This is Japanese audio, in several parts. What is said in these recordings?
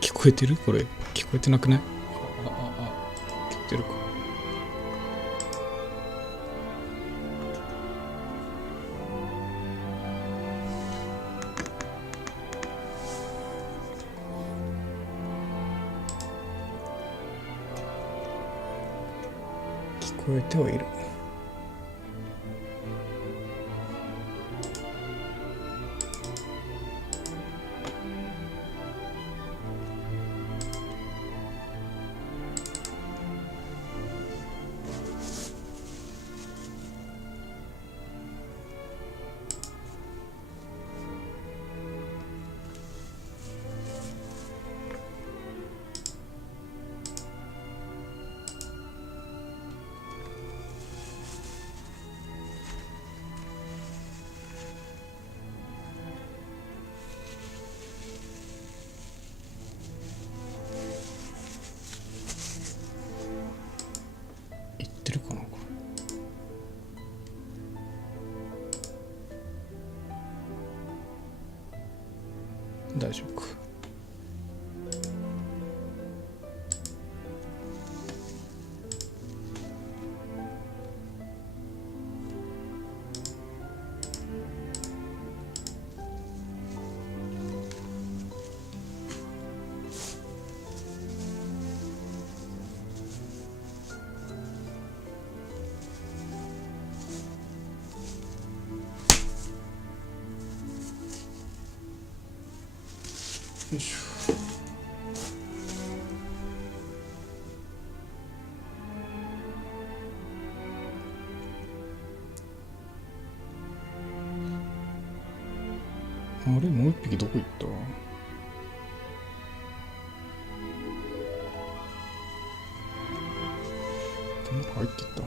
聞こえてる？これ聞こえてなくない？聞こえてるか？聞こえてはいる。言ってるかなこれ。大丈夫か？よいしょ。あれもう一匹どこ行った？中入ってった。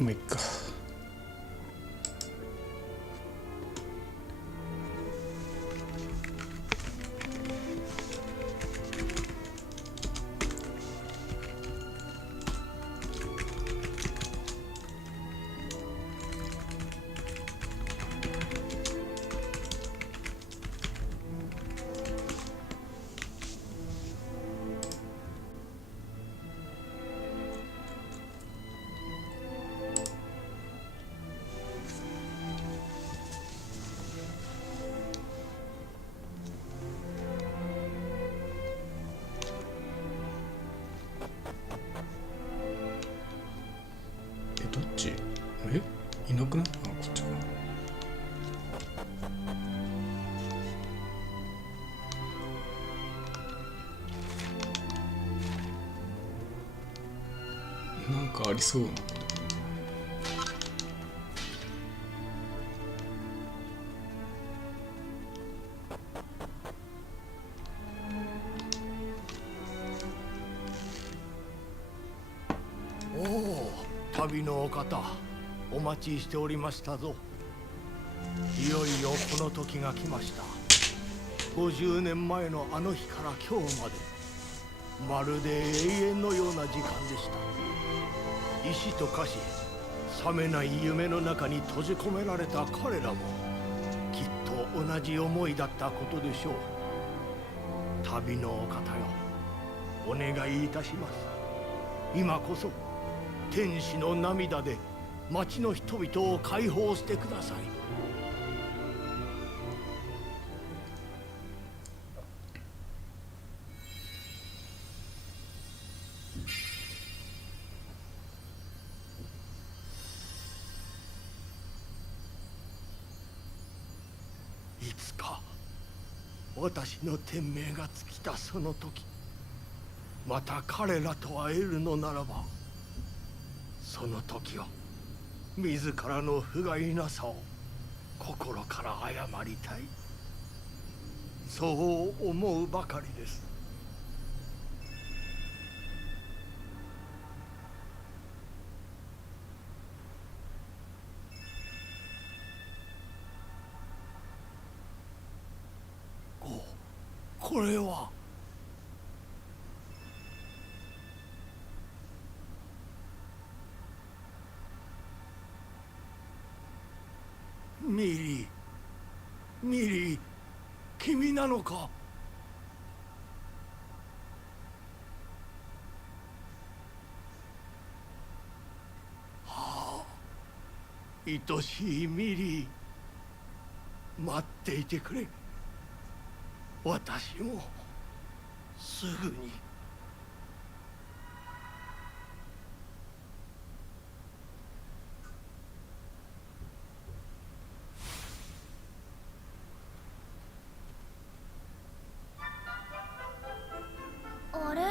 もういっか。どっち？いなくない？こっちかな。なんかありそうな。おお、旅のお方、お待ちしておりましたぞ。いよいよこの時が来ました。50年前のあの日から今日まで、まるで永遠のような時間でした。石と化し、覚めない夢の中に閉じ込められた彼らも、きっと同じ思いだったことでしょう。旅のお方よ、お願いいたします。今こそ天使の涙で町の人々を解放してください。いつか私の天命が尽きたその時、また彼らと会えるのならば、その時を自らの不甲斐なさを心から謝りたい、そう思うばかりです。これは。ミリー、ミリー、君なのか。はあ、愛しいミリー、待っていてくれ。私もすぐに。あれ？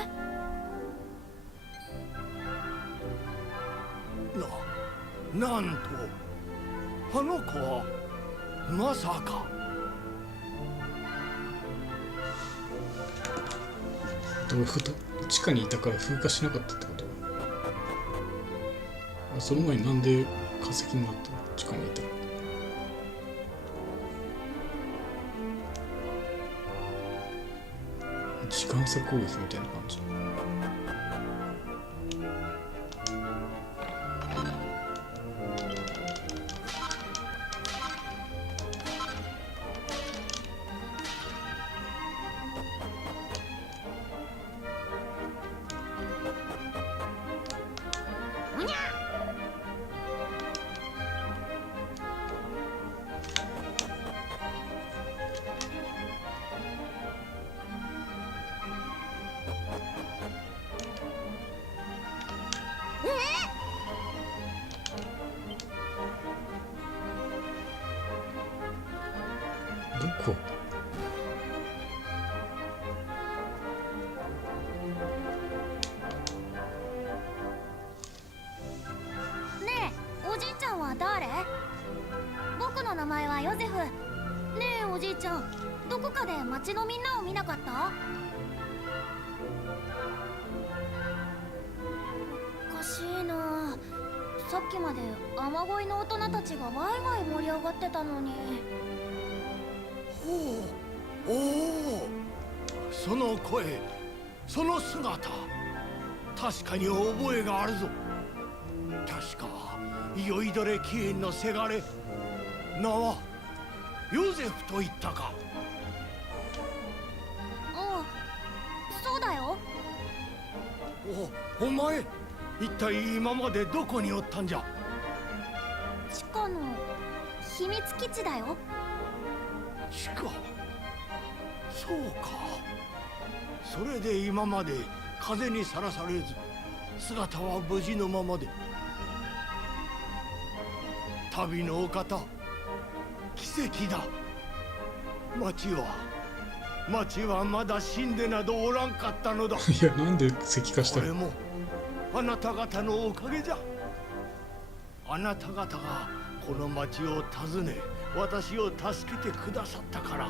なんとあの子はまさか。どういうこと？地下にいたから風化しなかったってこと？その前になんで化石になったの？地下にいたら。時間差攻撃みたいな感じ。どこ？ねえ、おじいちゃんは誰？僕の名前はヨゼフ。ねえおじいちゃん、どこかで町のみんなを見なかった？おかしいな。さっきまで雨乞いの大人たちがワイワイ盛り上がってたのに。おお、その声、その姿、確かに覚えがあるぞ。確か酔いどれ起源のせがれ、名はヨゼフと言ったか。うん、そうだよ。お前、一体今までどこにおったんじゃ。地下の秘密基地だよ。地下、そうか。それで今まで風にさらされず姿は無事のままで。旅のお方、奇跡だ。町はまだ死んでなどおらんかったのだ。いや、なんで石化したの？これもあなた方のおかげじゃ。あなた方がこの町を訪ね私を助けてくださったから、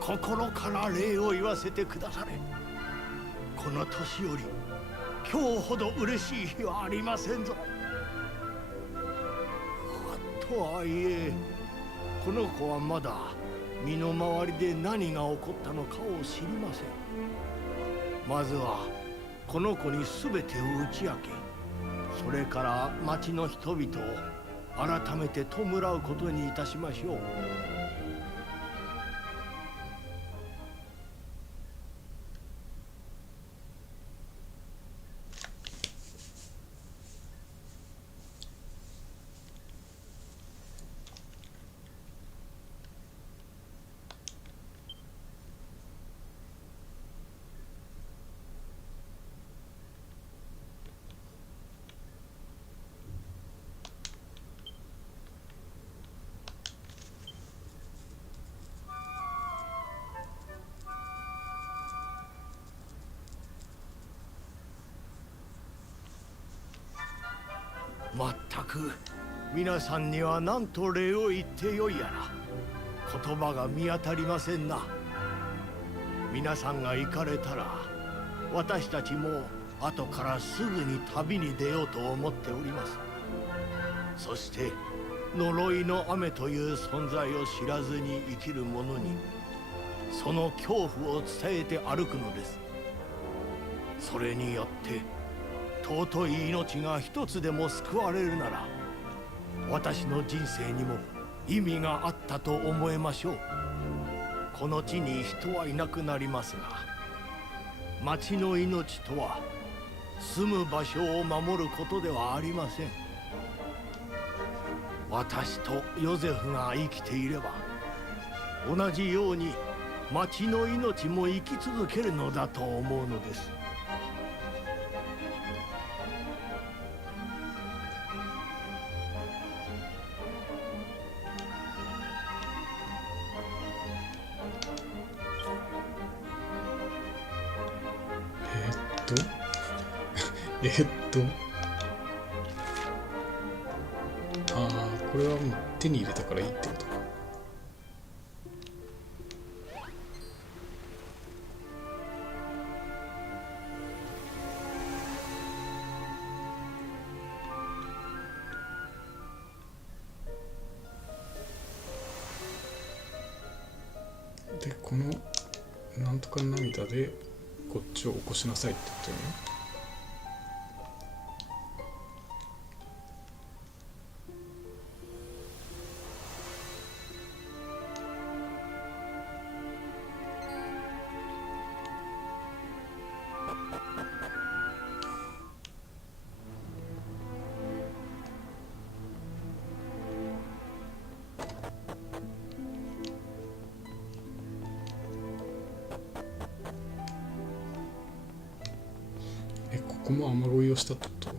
心から礼を言わせてくだされ。この年より今日ほど嬉しい日はありませんぞ。とはいえ、この子はまだ身の回りで何が起こったのかを知りません。まずはこの子に全てを打ち明け、それから町の人々を改めて弔うことにいたしましょう。まったく皆さんには何と礼を言ってよいやら、言葉が見当たりませんな。皆さんが行かれたら私たちも後からすぐに旅に出ようと思っております。そして呪いの雨という存在を知らずに生きる者にその恐怖を伝えて歩くのです。それによって尊い命が一つでも救われるなら、私の人生にも意味があったと思えましょう。この地に人はいなくなりますが、町の命とは住む場所を守ることではありません。私とヨゼフが生きていれば、同じように町の命も生き続けるのだと思うのです。とああ、これはもう手に入れたからいいってことか。で、このなんとか涙でこっちを起こしなさいって言ってるの。ここも雨乞いをしたってこと？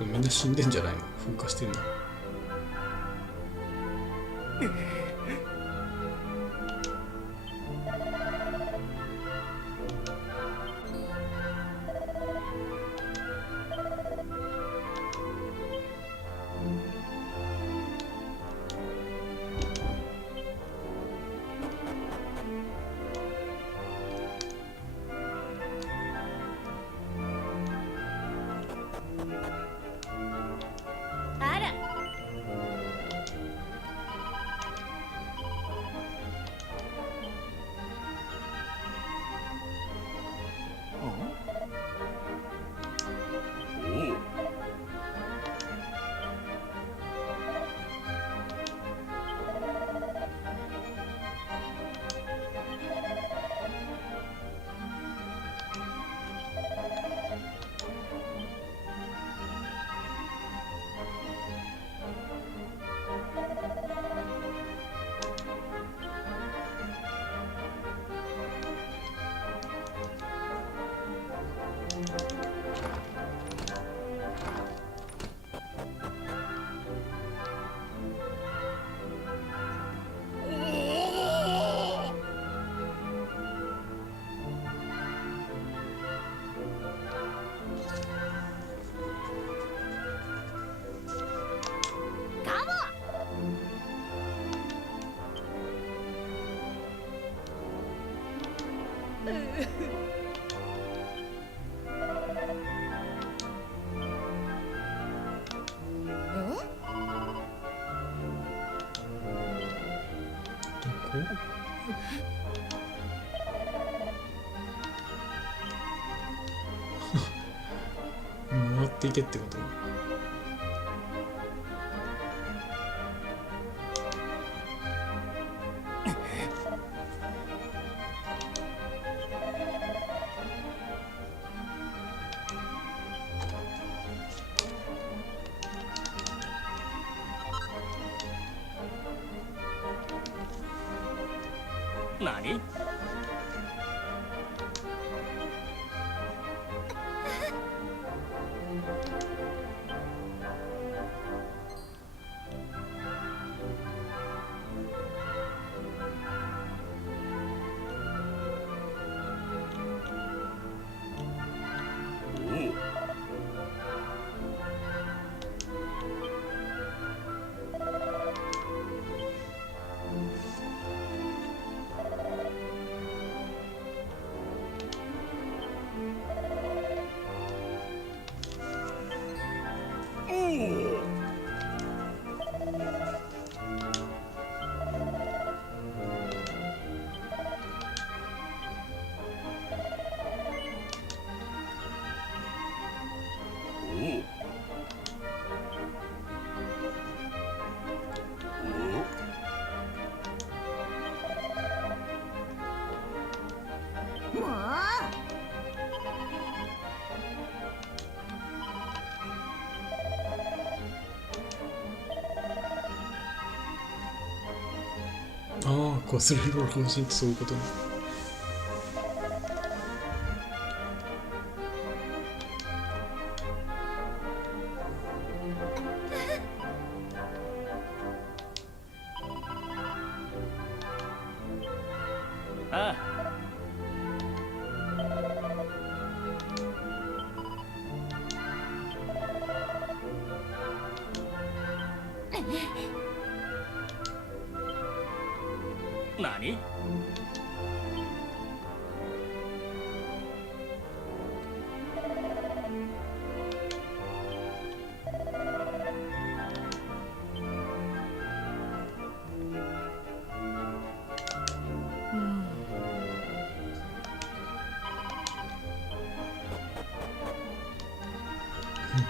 これみんな死んでんじゃないの？噴火してんの？あら、どこ？回っていけってこと？何？もうああ、忘れる方針ってそういうことね。ああ、何？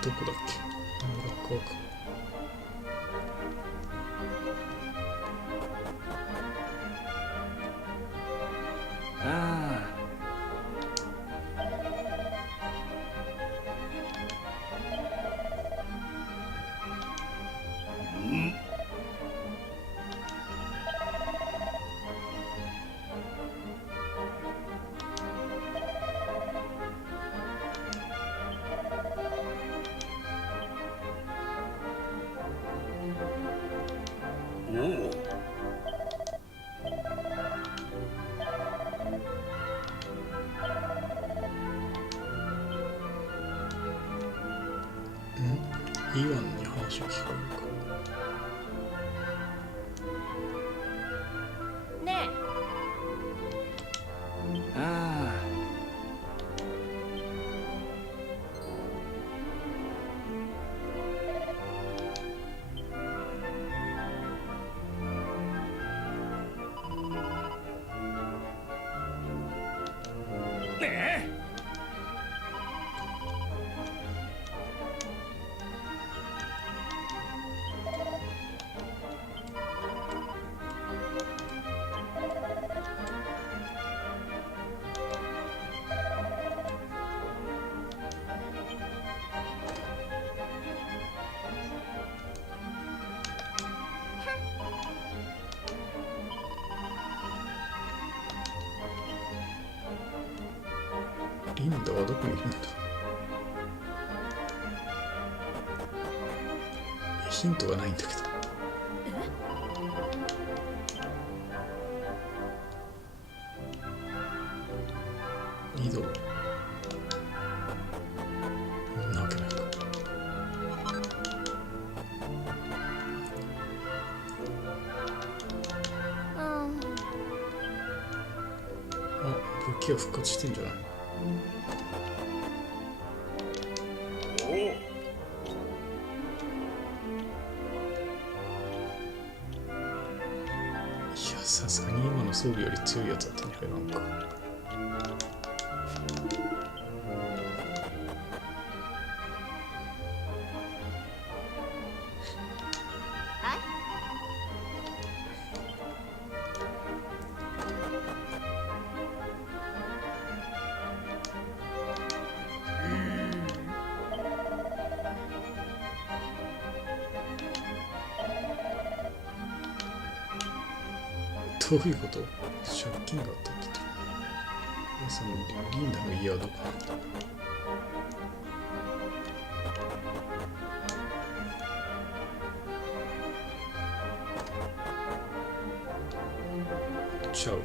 どこだっけ？学校か。ああ、おお。イワンに話を聞こねああ。ねえ。う。リンダはどこにいるんだ？ヒントがないんだけど。移動。なわけないか。うんあ、武器は復活してんじゃないの？おお。いや、さすがに今の装備より強いやつだったんじゃないか。はいどういうこと？借金があったって言ってる。そのリンダの家はどこなんだ？ちゃうな。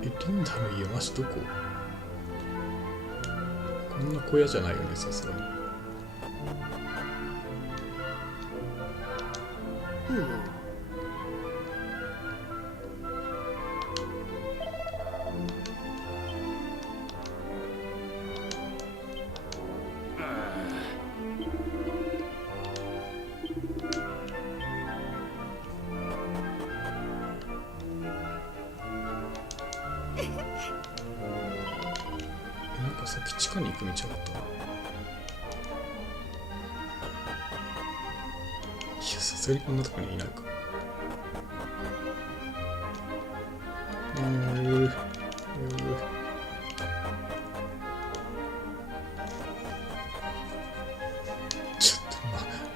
リンダの家マジどこ？こんな小屋じゃないよね、さすがに。なんかさっき地下に行く道あったな。いや、さすがにこんなとこにいないか。ちょっと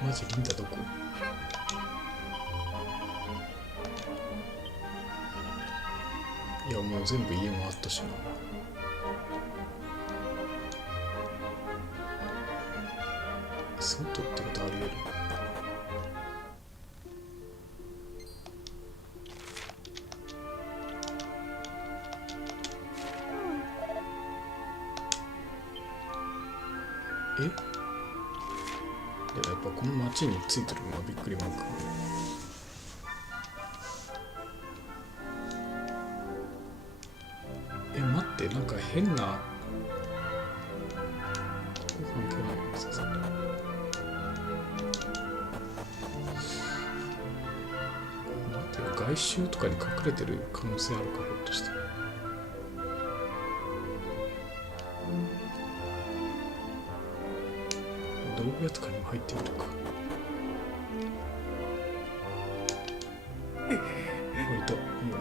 マジリンダどこ？いやもう全部家回ったしな。外ってことありえる？え？でもやっぱこの町についてるのがびっくりマーク。待って、なんか変なここ関係ないですか？待ってよ、外周とかに隠れてる可能性あるか、ひょっとして。道具屋とかにも入ってみるか。いた、いいよ。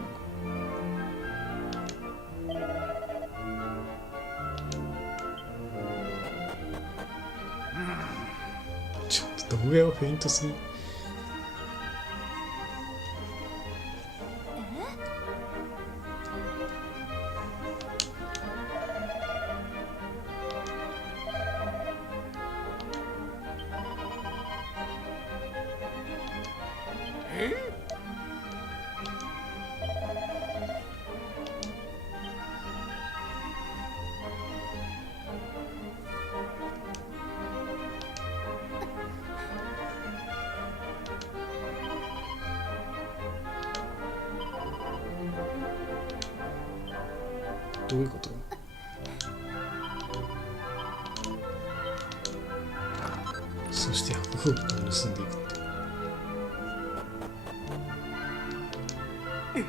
ちょっと道具屋はフェイントすぎ。どういうこと？そして白鵬を盗んでいくって。ね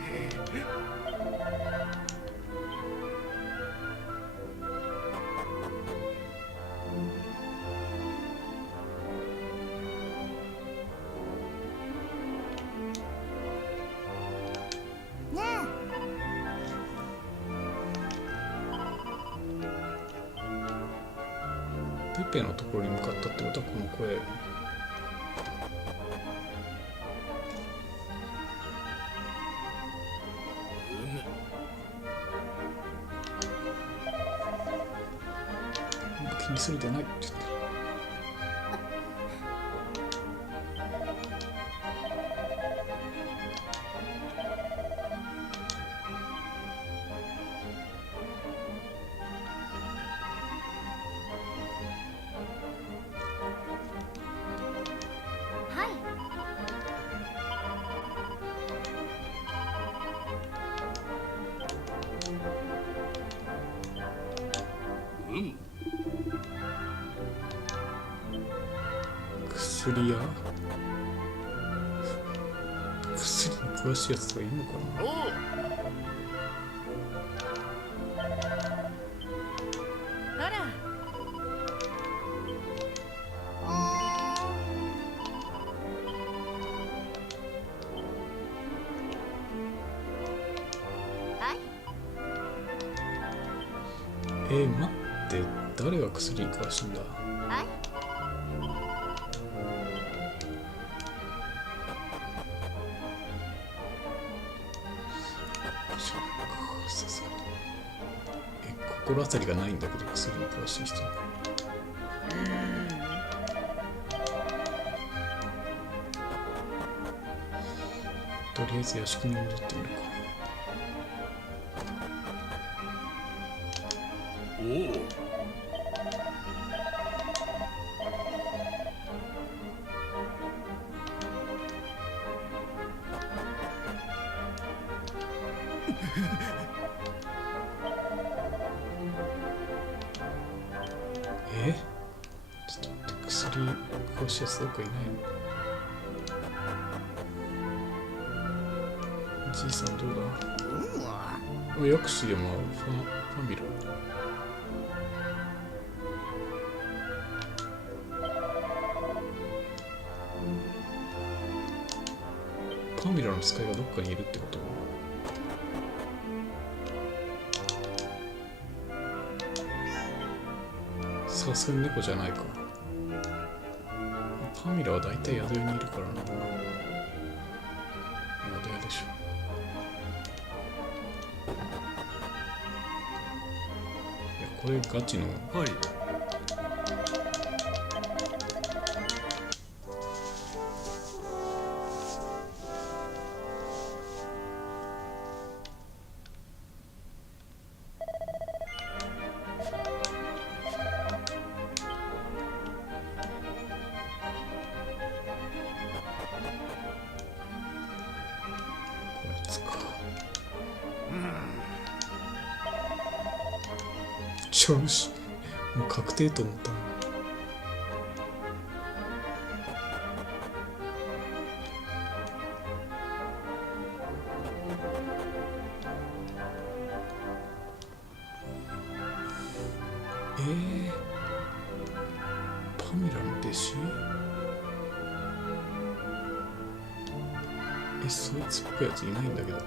ペペのところに向かったってことはこの声。気にするでないって言ってる。はい。うん。薬屋？薬に詳しいやつとかいるのかな？おう。あら。はい。待って、誰が薬に詳しいんだ？はい。さすがに心当たりがないんだけど、薬に詳しい人。とりあえず屋敷に戻ってみるか。おお。ちょっと待って、薬詳しいやつどっかいないの？じいさんどうだ？薬師でもファミラ。パミラの使いがどっかにいるってこと？さすがに猫じゃないか。パミラは大体宿屋にいるからな。宿屋でしょ。いやこれガチのはい。こいつか。調子もう確定と思ったの。パミラの弟子？そいつっぽいやついないんだけど。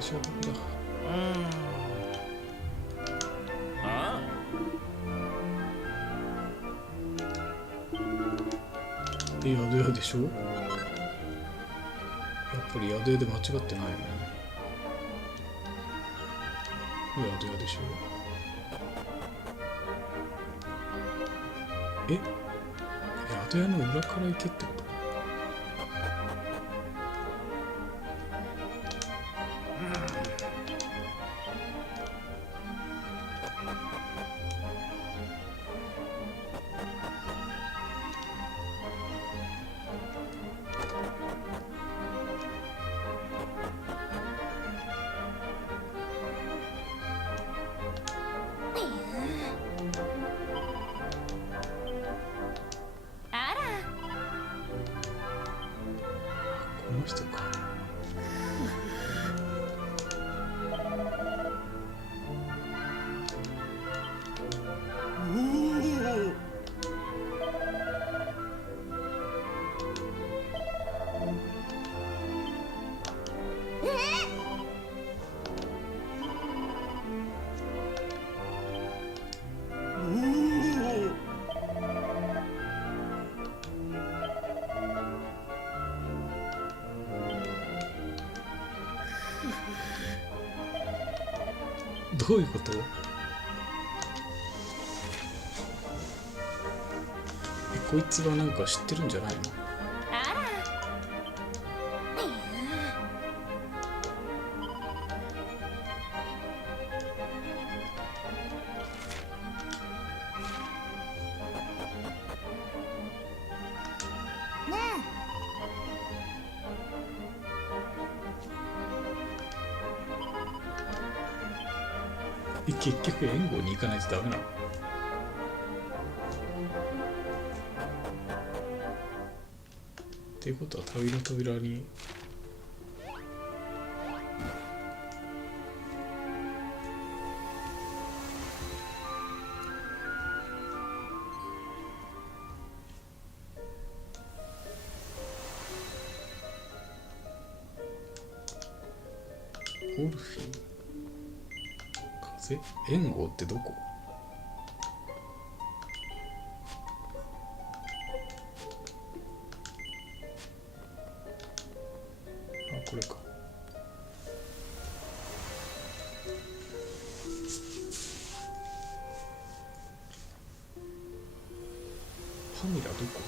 しゃべだ。あ宿屋でしょ。やっぱり宿屋で間違ってないよね。宿屋でしょ。宿屋の裏から行けってこと？あら、この人か。どういうこと？こいつがなんか知ってるんじゃないの？あら。ね結局援護に行かないとダメなの？っていうことは旅の扉にオルフィン風援護ってどこ？これか。パミラどこ？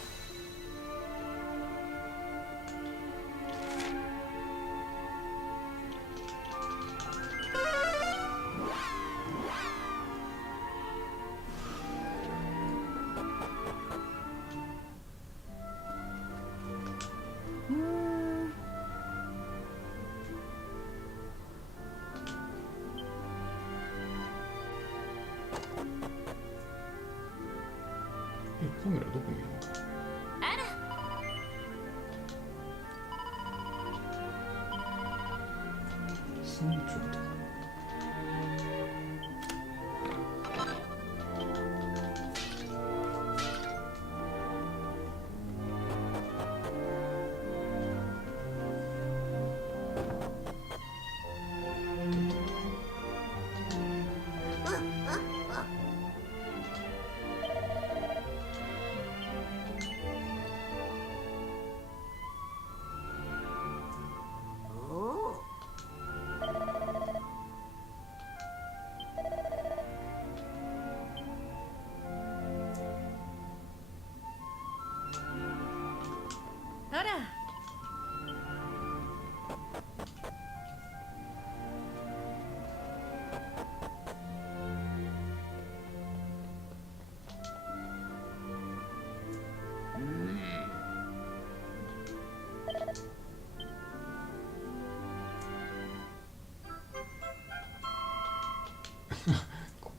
パミラどこにいるの？あら。村長とか。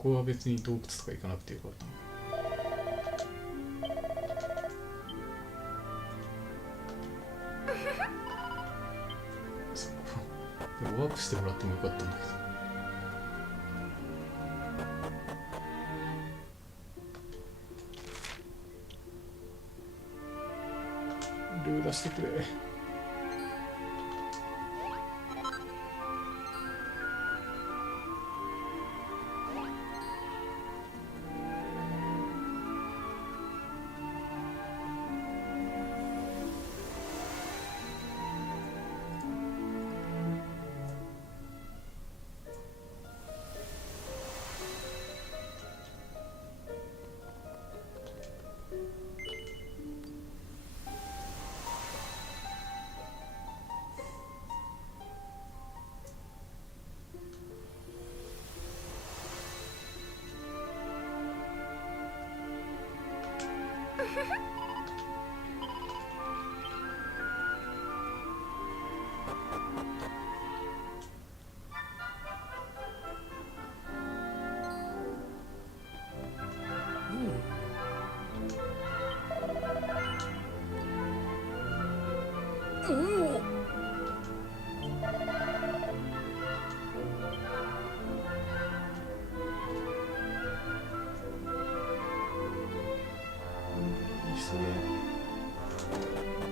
こは別に洞窟とか行かなくてよかったの。そこでもワープしてもらってもよかったんだけど。ルー出してくれ。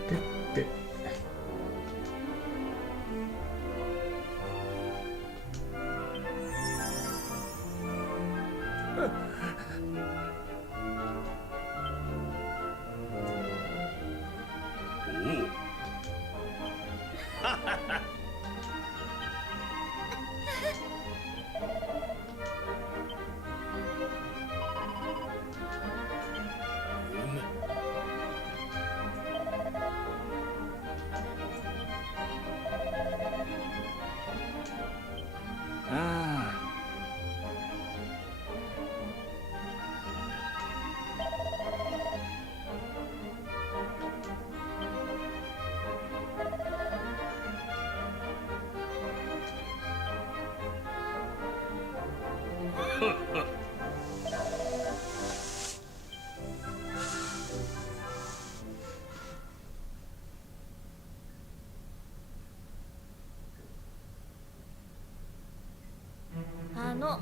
ペッペ。あのああ、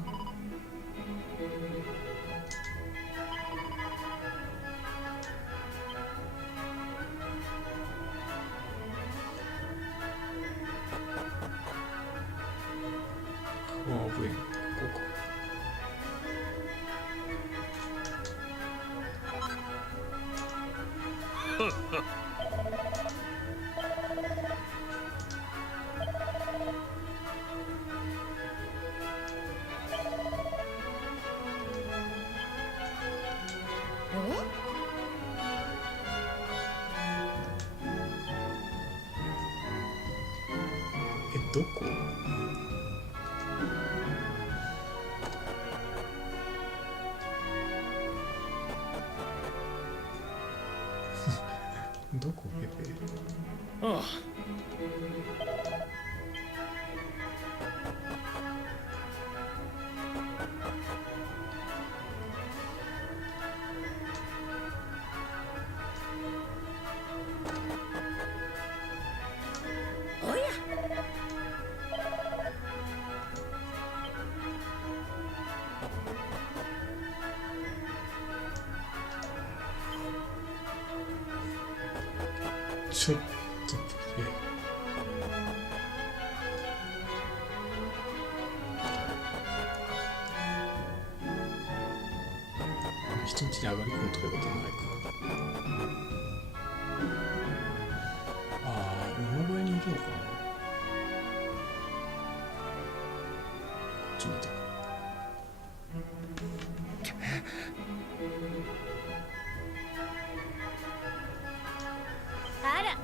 ブレン。ここか。どこ？どこペペ？ああ。おやちょっと待って。人んちに上がり込むとかいうことはないか。ああ、馬小屋にいるのかな。こっち見た。あら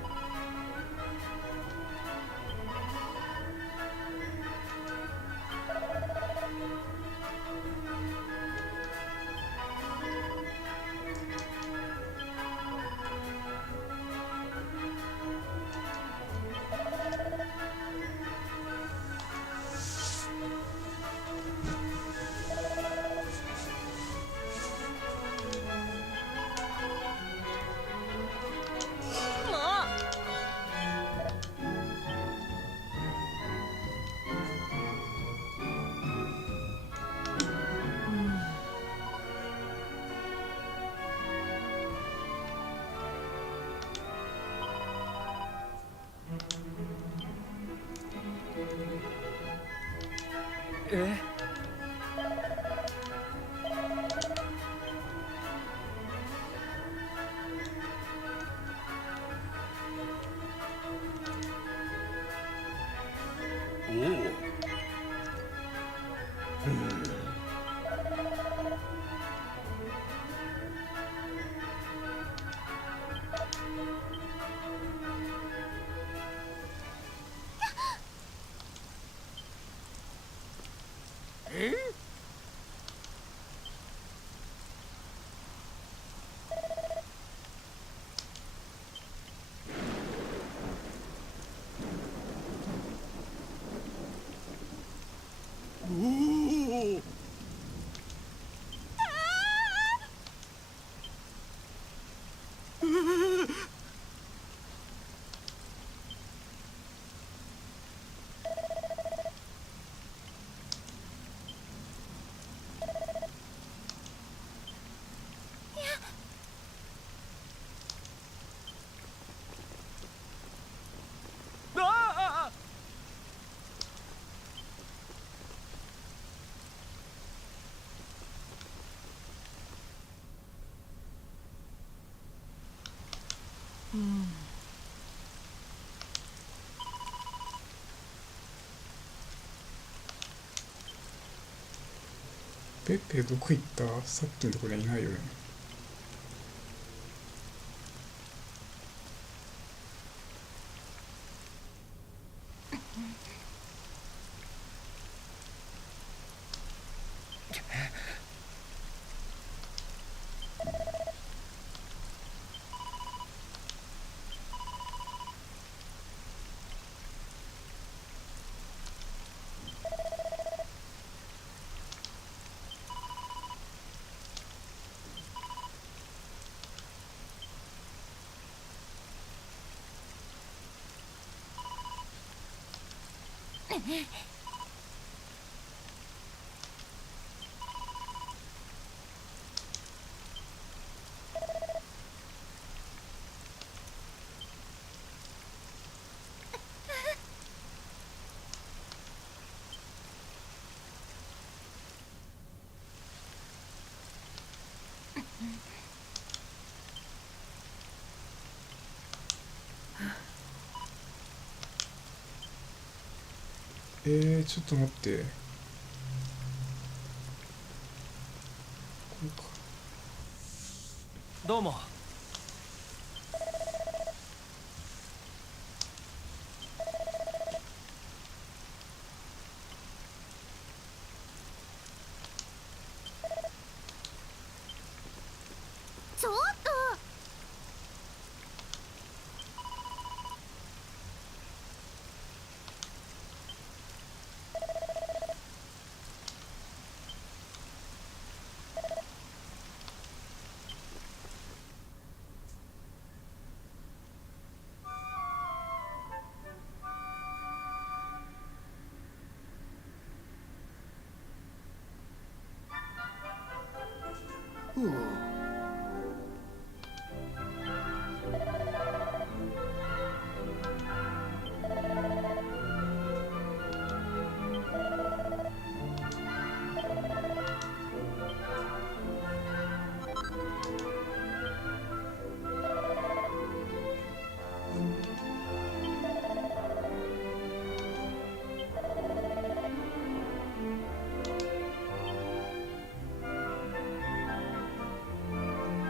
えおお。え？おお。ああ。ペッペどこ行った？さっきのところにいないよね。ちょっと待って。これか。どうも。ちょっと。ふう。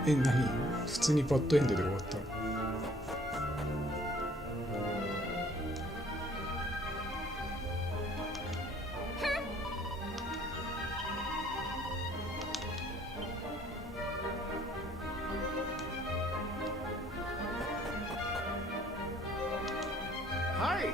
何？普通にバッドエンドで終わったの？はい。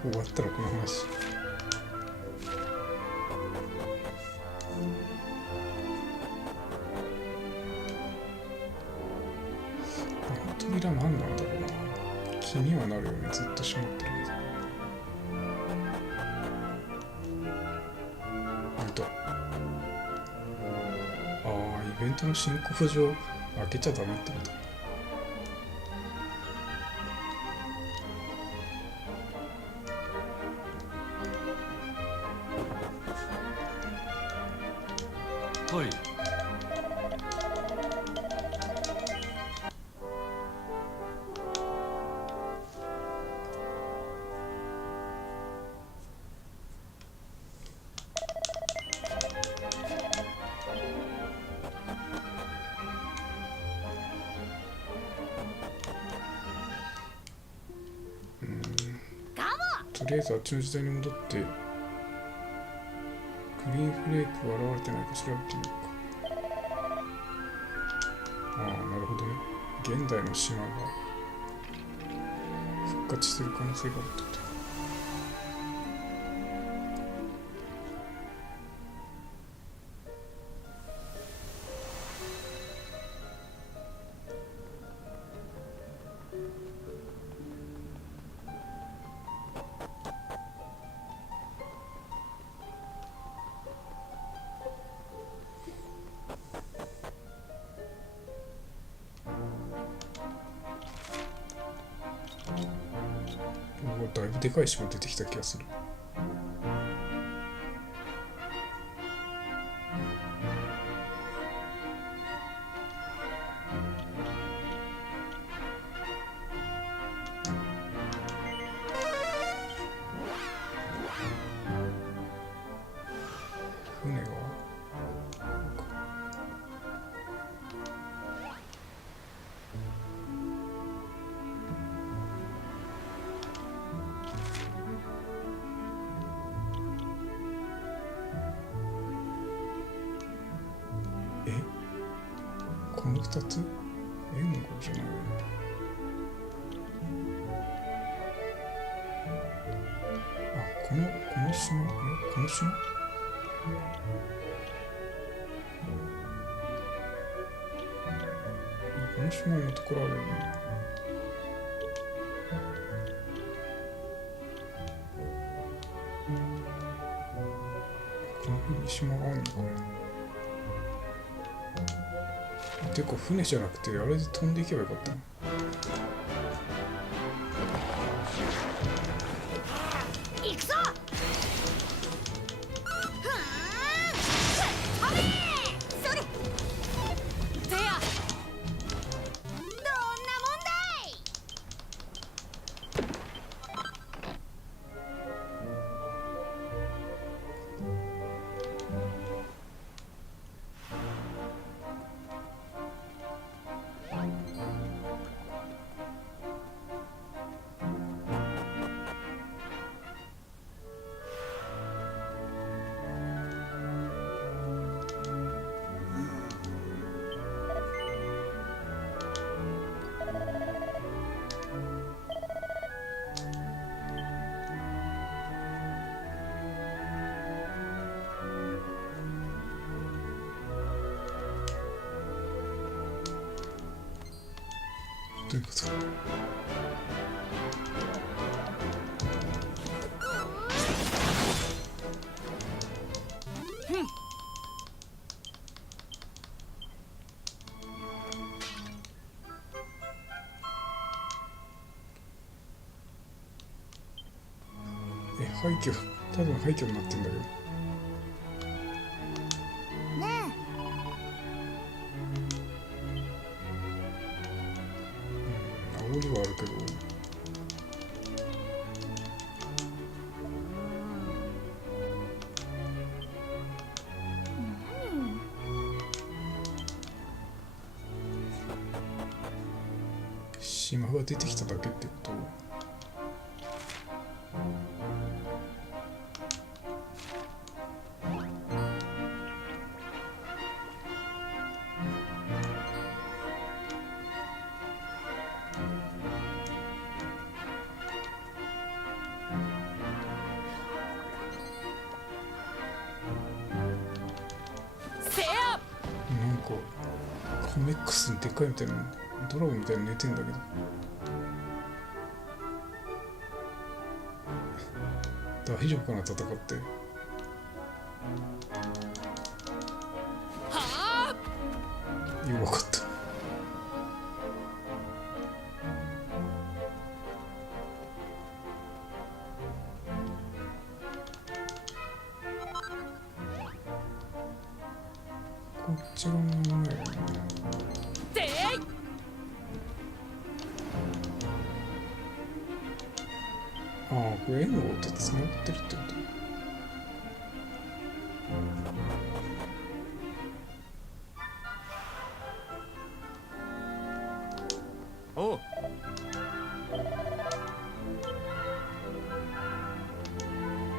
終わったらこの話。あの扉何なんだろうな。気にはなるよね、ずっと閉まってるけど。イベントの進行上開けちゃダメってこと。はい。とりあえずあっちの時代に戻ってグリーンフレークが現れてないか調べてみようか。ああ、なるほどね。現代の島が復活してる可能性があるってこと。だいぶでかい島出てきた気がする。船はこの2つ援護じゃないよね。あ、この島、この島、この島のところあるよね。この辺に島があるのかな。てか船じゃなくてあれで飛んでいけばよかったの。行くぞ。それでやどんなもんだい。どういうこと。廃墟、ただの廃墟になってんだけど。ね煽りはあるけど。島が出てきただけってこと。メックスでっかいみたいなドラゴンみたいなの寝てんだけど、大丈夫かな戦って。弱かった。こっち側の前やな。ああ、これ N 号とつながってるってこと。おう。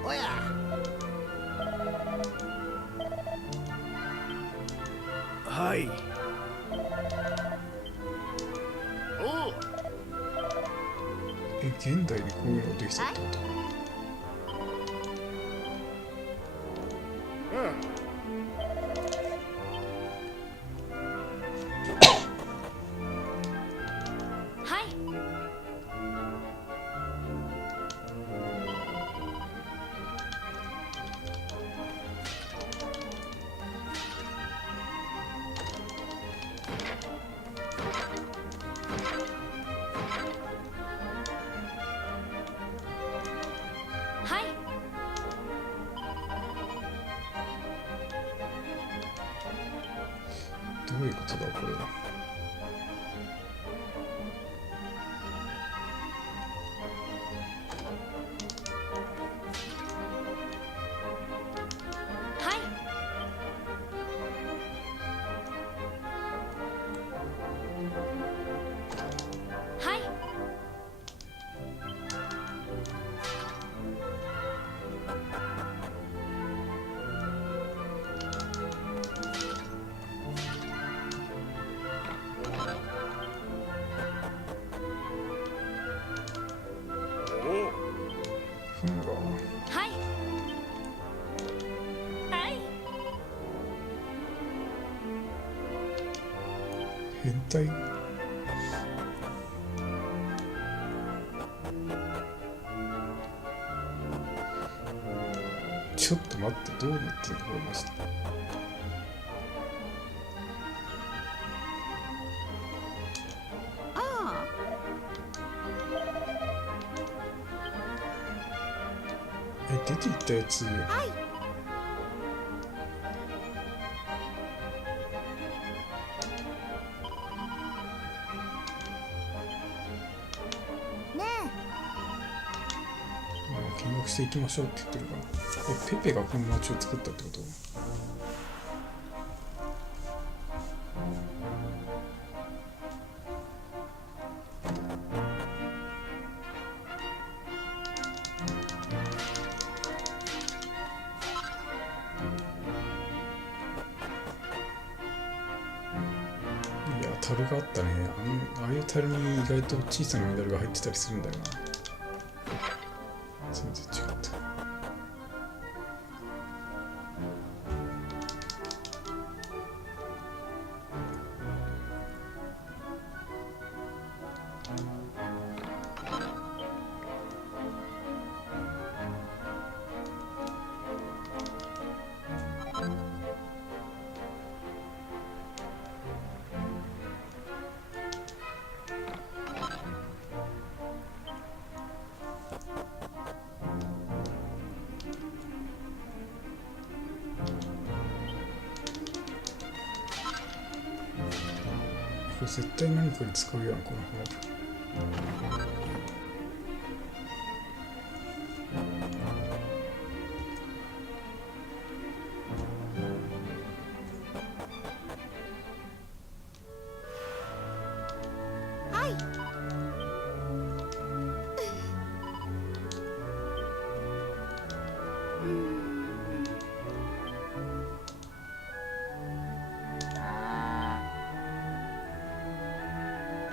おや。はい。おう。現代でこういうのできたってこと。はい。はい。どういうことだこれは。はい。はい。ふんがはい。はい。変態。ちょっと待って、どうなってんのこれマジで。あ出ていったやつ、あ。はい。ね見学していきましょうって言ってるから。ペペがこの街を作ったってこと。いや、樽があったね。ああいう樽に意外と小さなメダルが入ってたりするんだよな。全然違った。これ絶対何かに使うやん、このハーブ。はい。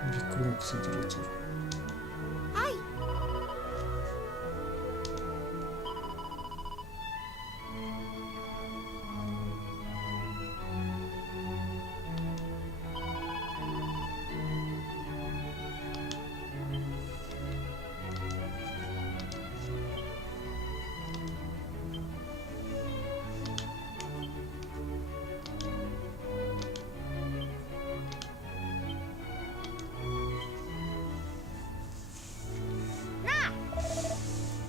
びっくりマークついてるやつ。はい。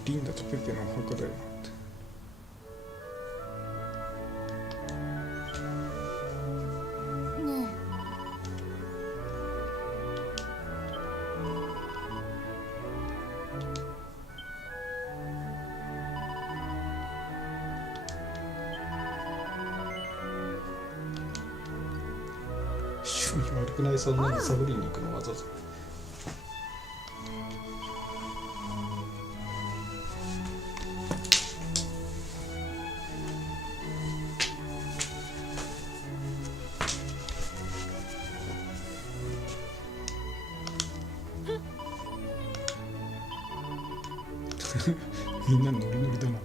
リンダとペペのお墓だよなって。ね趣味悪くない？そんなにサブリに行くのわざわざ。みんなノリノリだな。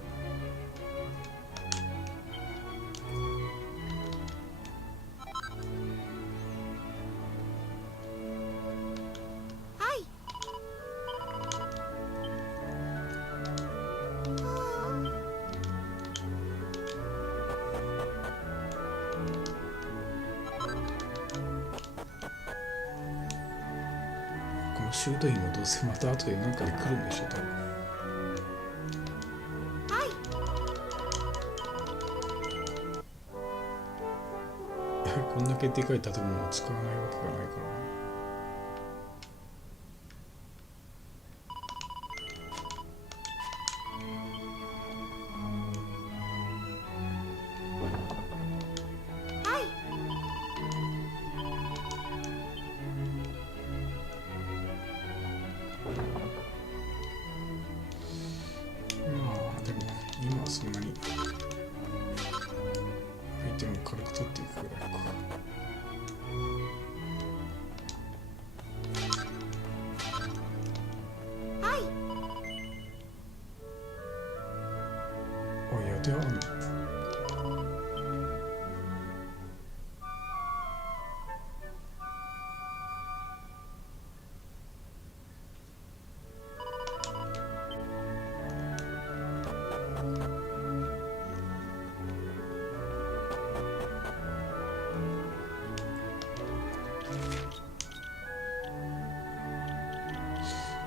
この修道院もどうせまた後で何かで来るんでしょ多分。こんだけでかい建物を使わないわけがないからな。まあでも今はそんなに相手も軽く取っていくぐらいか。あ、いやであるの。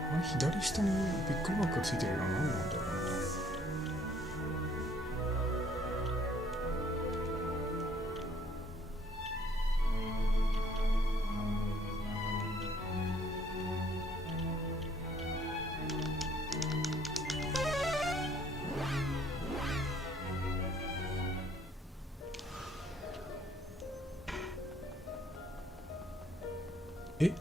あれ左下にビッグマークがついてるのは何なんだろうな。え、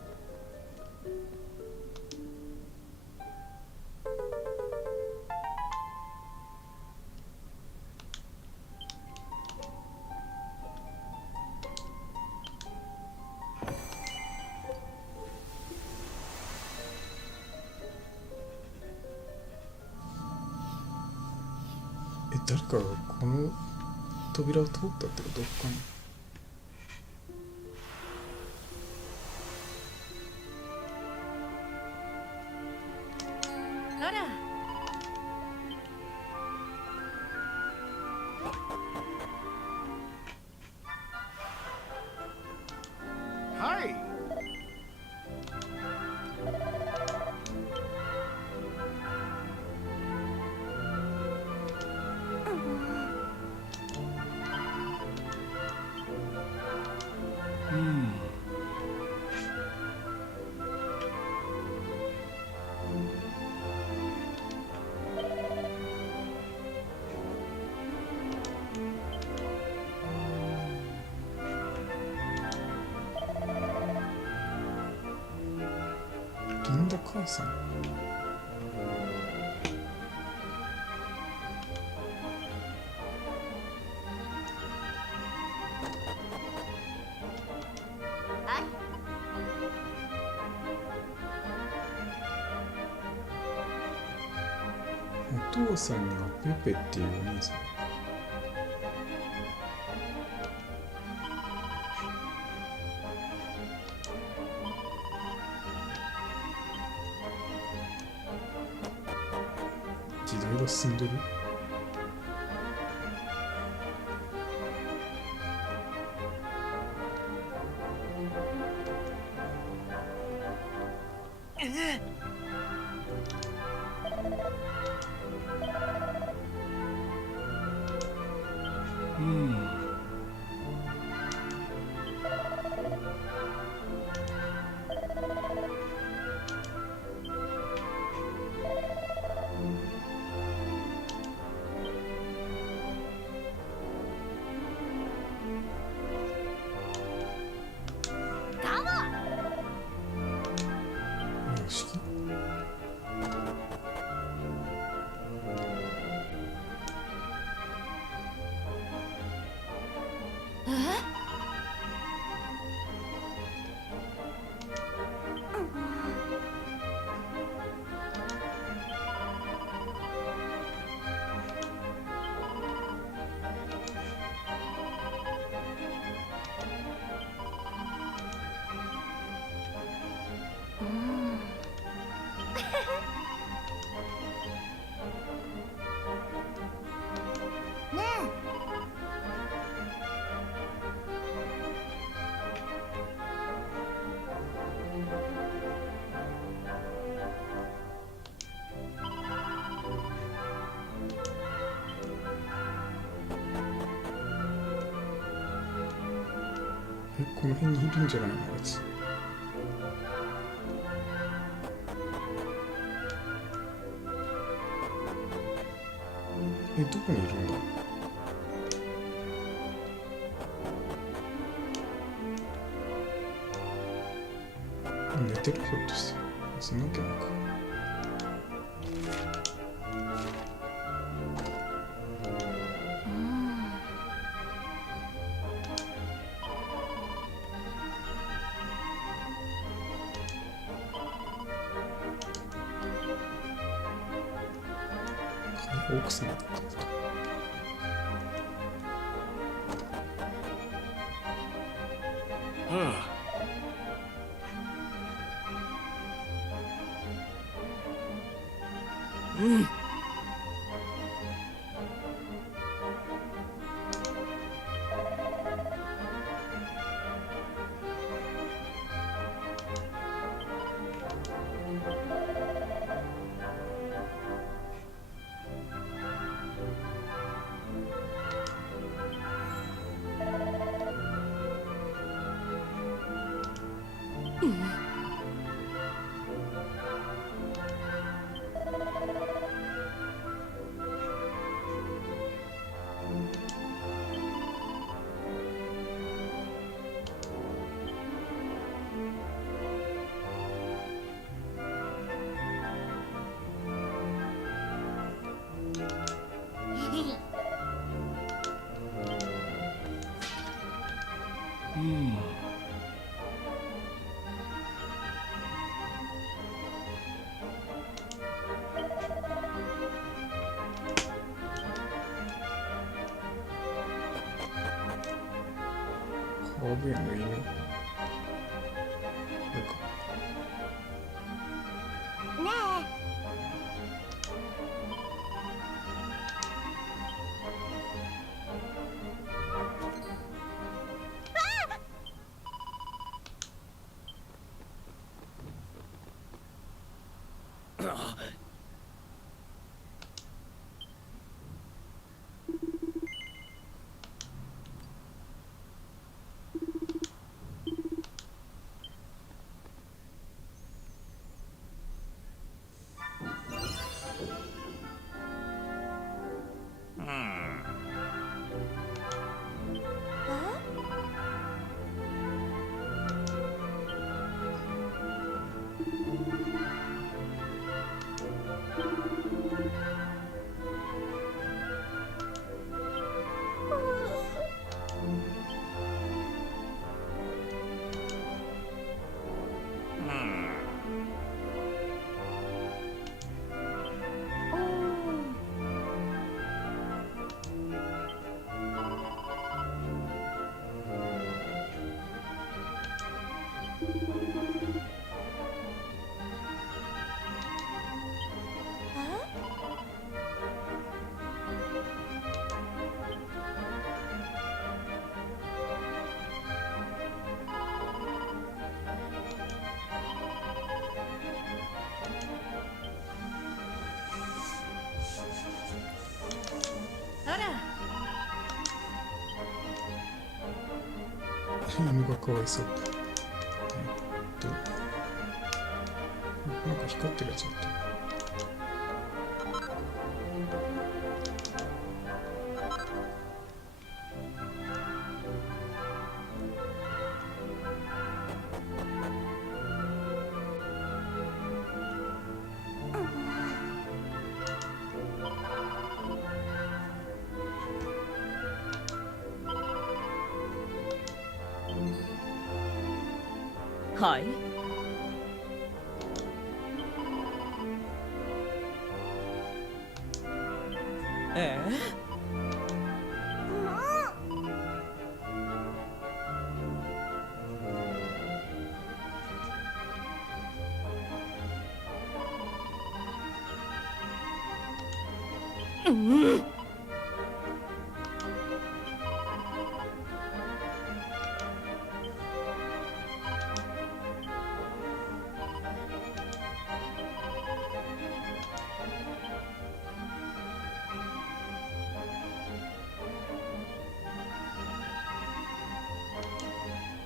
誰かがこの扉を通ったってことかな。あら、はい。リンダ母さん。お父さんにはペペっていうお兄さん。時代が進んでる。この辺にいるんじゃないのあいつ。どこにいるんだ。寝てる？ひょっとして。そんなわけないか。奥様ってこと。ハーブ園の犬。これか。ね犬がかわいそう。なんか光ってるやつあった。はい。ええ。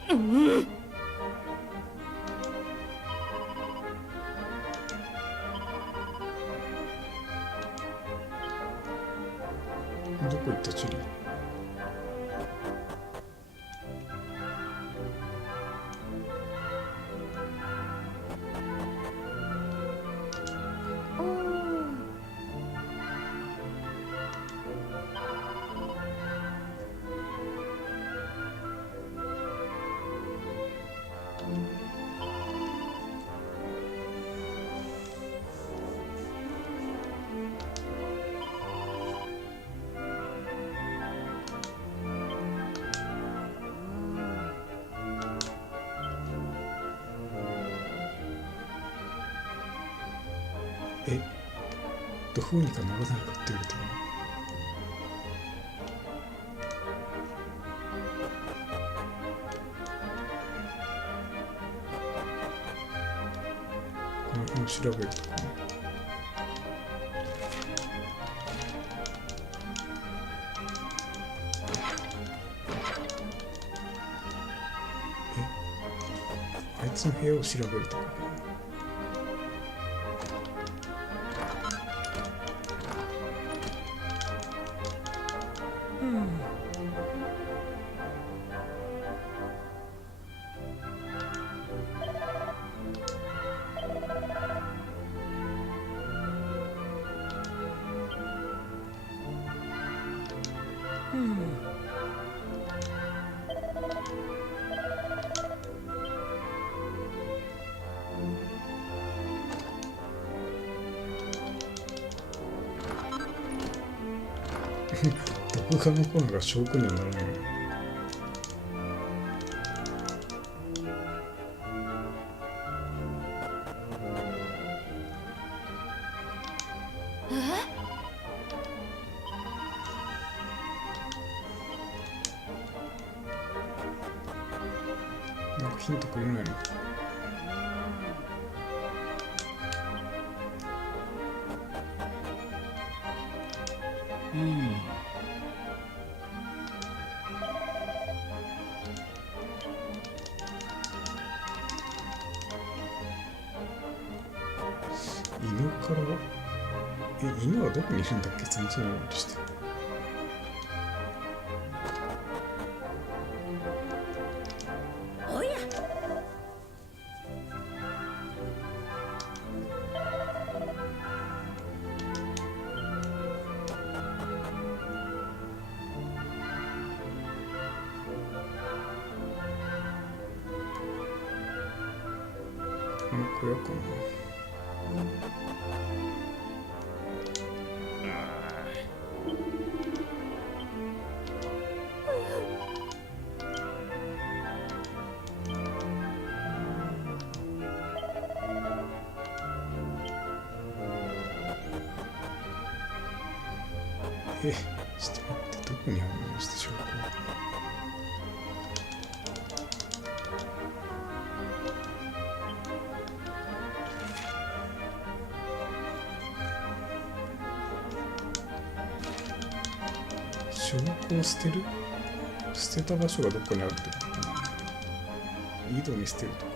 どこ行ったチュリー？おー。え、どうにかならないかって言われたの？この辺調べるとかね。あいつの部屋を調べるとかね。毒が残るのが証拠にはならない。なんかヒントくれないの？犬から、犬はどこにいるんだっけ？全然思いとして。おや。この小屋かな。ちょっと待って、どこにあるのして証拠？証拠を捨てる？捨てた場所がどこにあるってことかな。井戸に捨てるとか。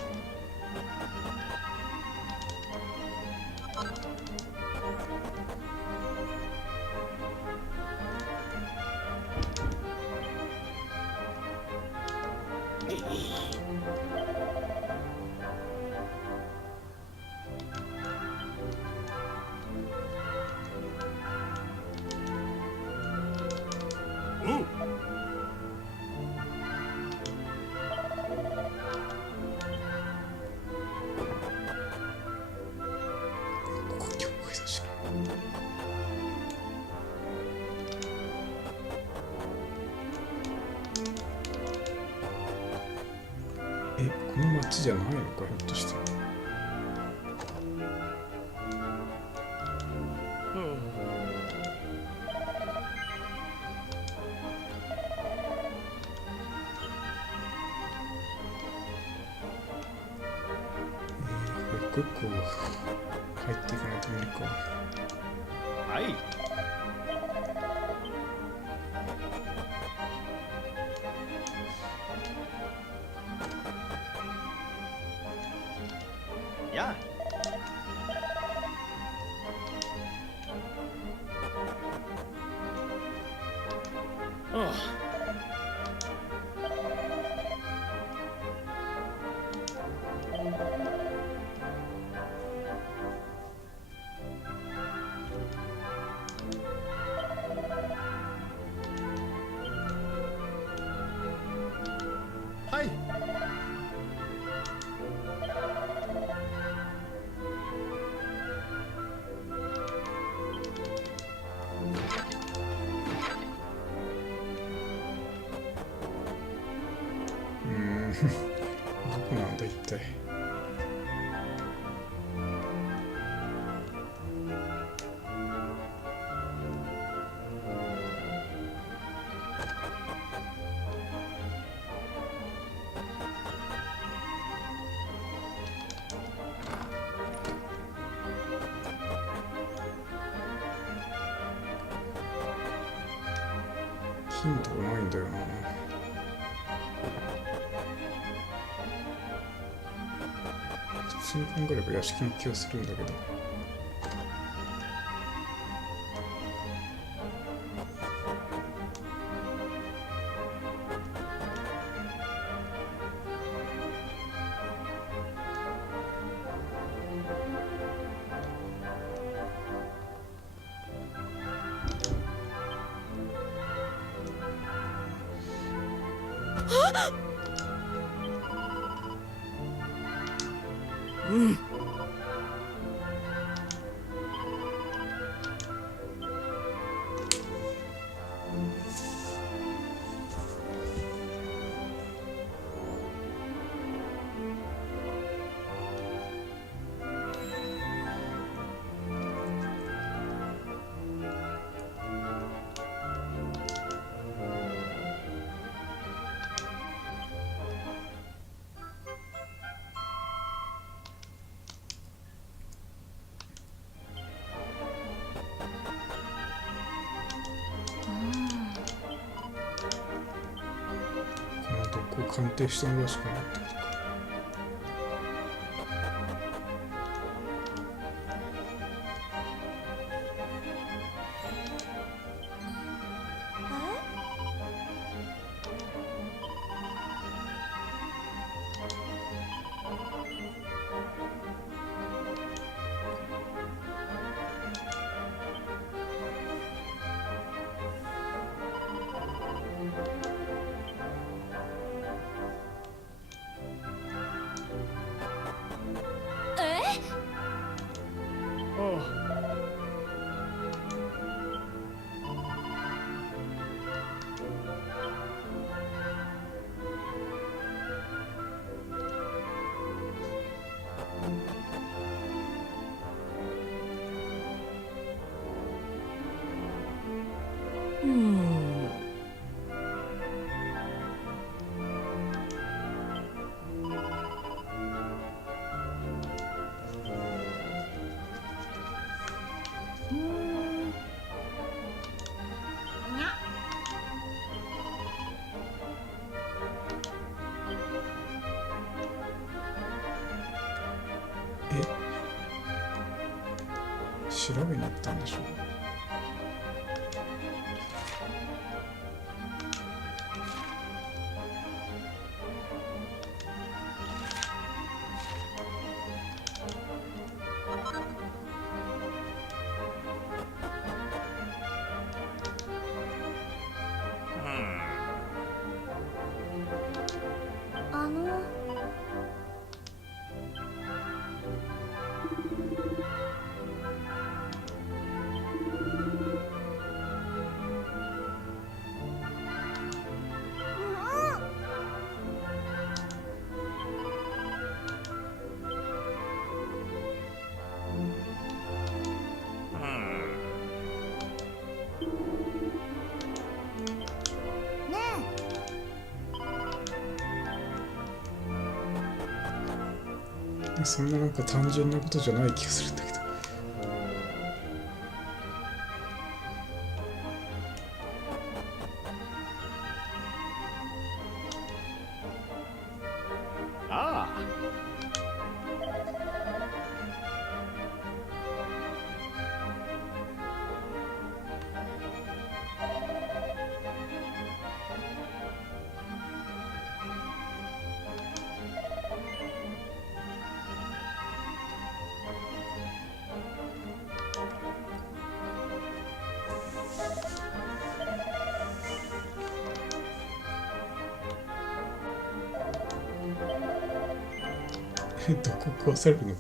ここ教会だしな。この町じゃないのか、ひょっとして。一個一個入っていかないと無理か。はい。やあ。ああ。はい。どこなんだ一体。ヒントがないんだよな。普通に考えれば屋敷の気がするんだけど。この毒を鑑定してもらうしかないってことか。調べに行ったんでしょう。あのそんななんか単純なことじゃない気がするんだけど。ああ。どこ食わされるの？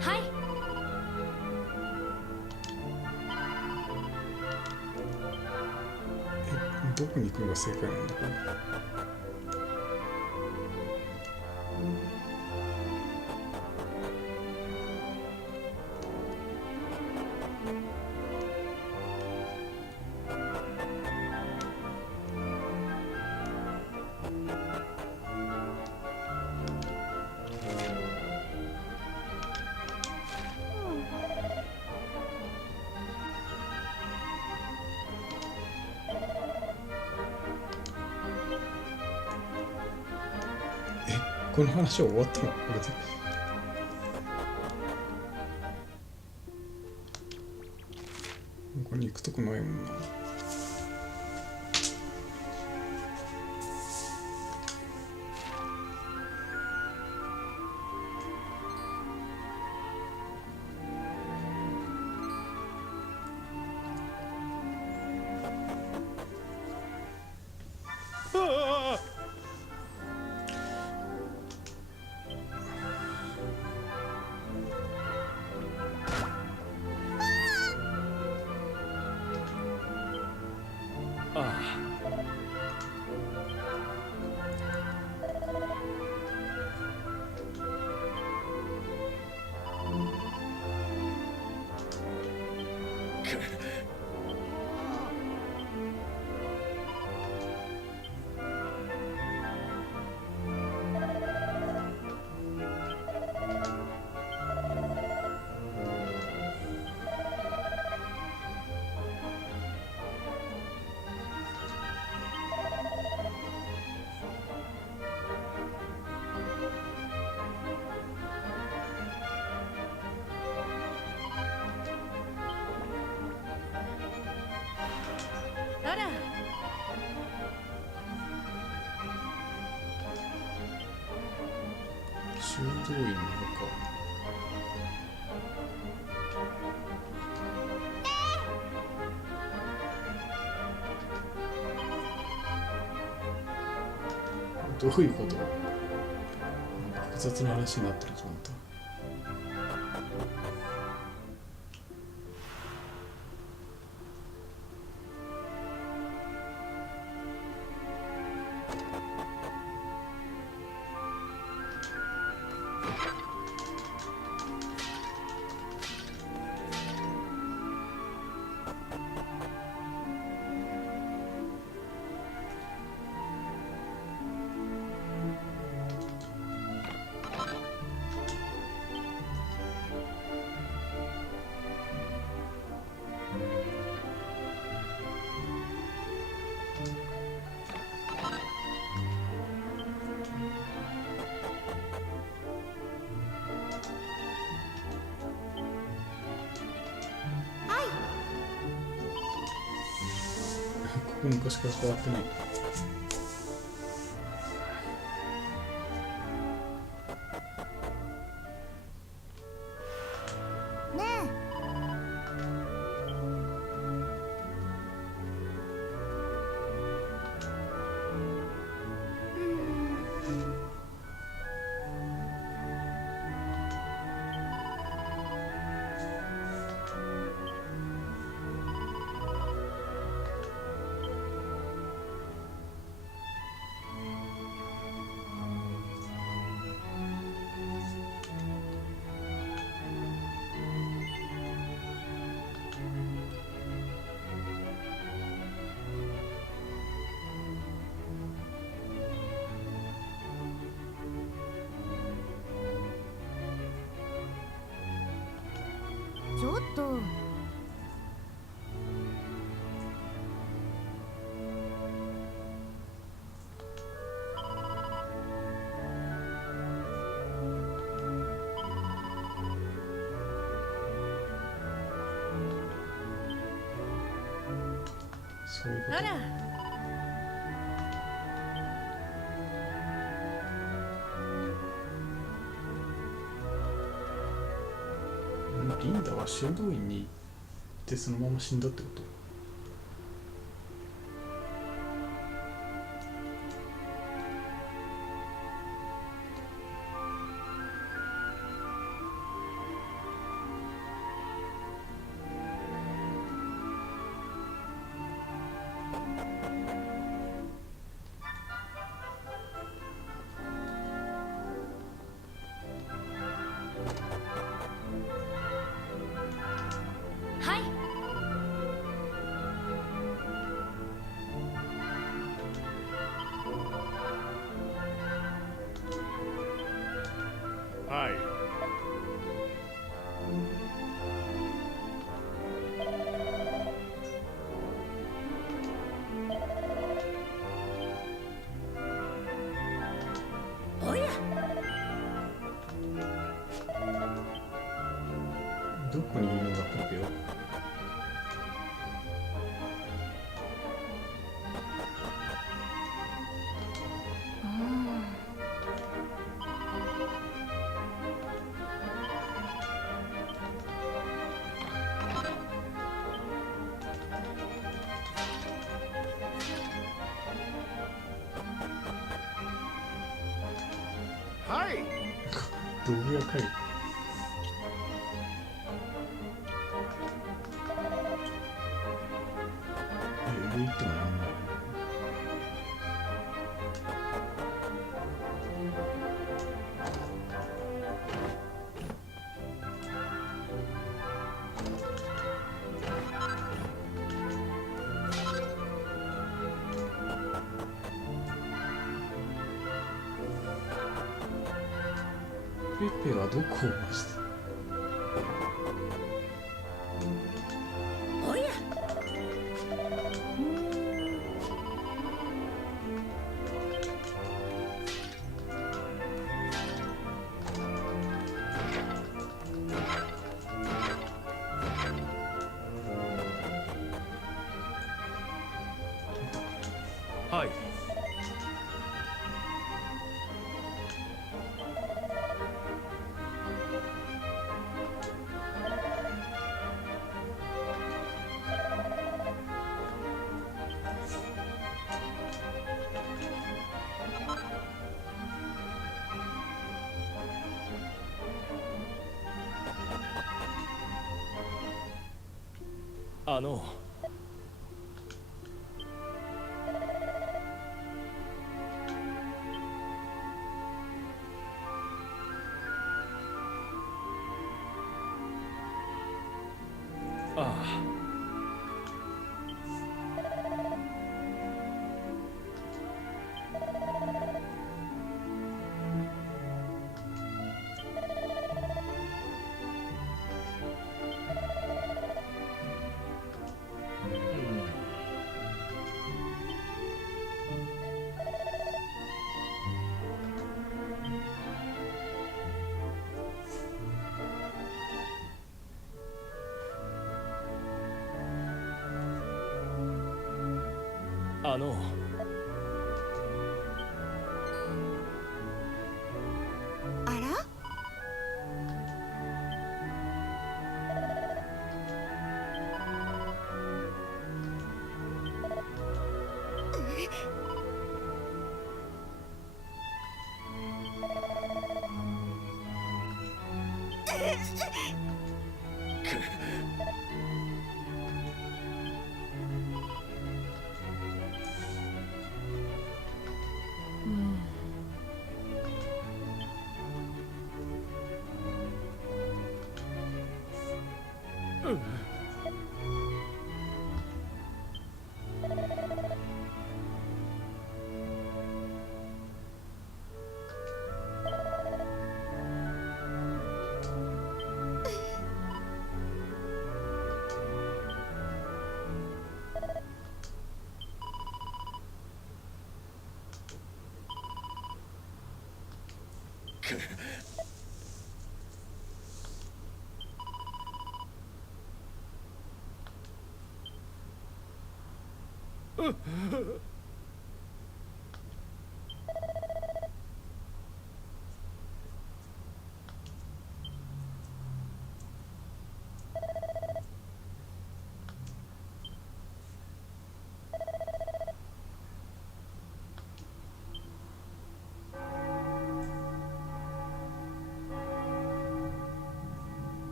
はい。どこに行くのが正解なんだこれ？この話は終わったのこれで？ここに行くとこないもんな。あら、修道院なのか。どういうこと？複雑な話になってるじゃんと。ここ昔から変わってない。ねちょっと。そういうこと。あら、リンダは修道院に行ってそのまま死んだってこと？はい。はい。おや、どこにいるのが来るよ。はい。道具屋かい。上行ってもなんない。ペペはどこを回して？おや、はい。あのあああのあら？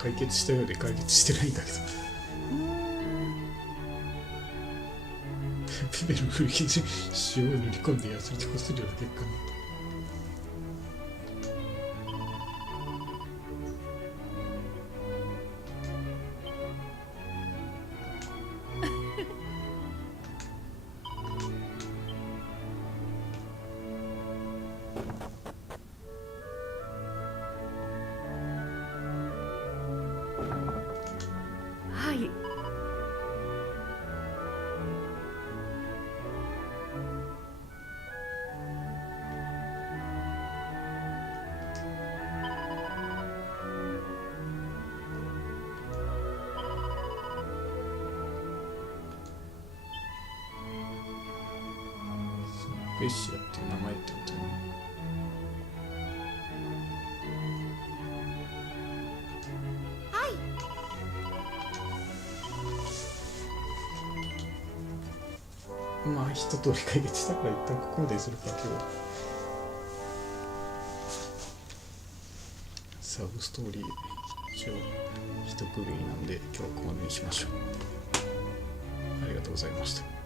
解決したようで解決してないんだけどペペルフルキジ塩を塗り込んでヤスリでこするような結果になった。はい。ベシアっていう名前ってことね。まあ一通り解決したから一旦ここまでにするか今日は。サブストーリー一応一区切りなんで今日はここまでにしましょう。ありがとうございました。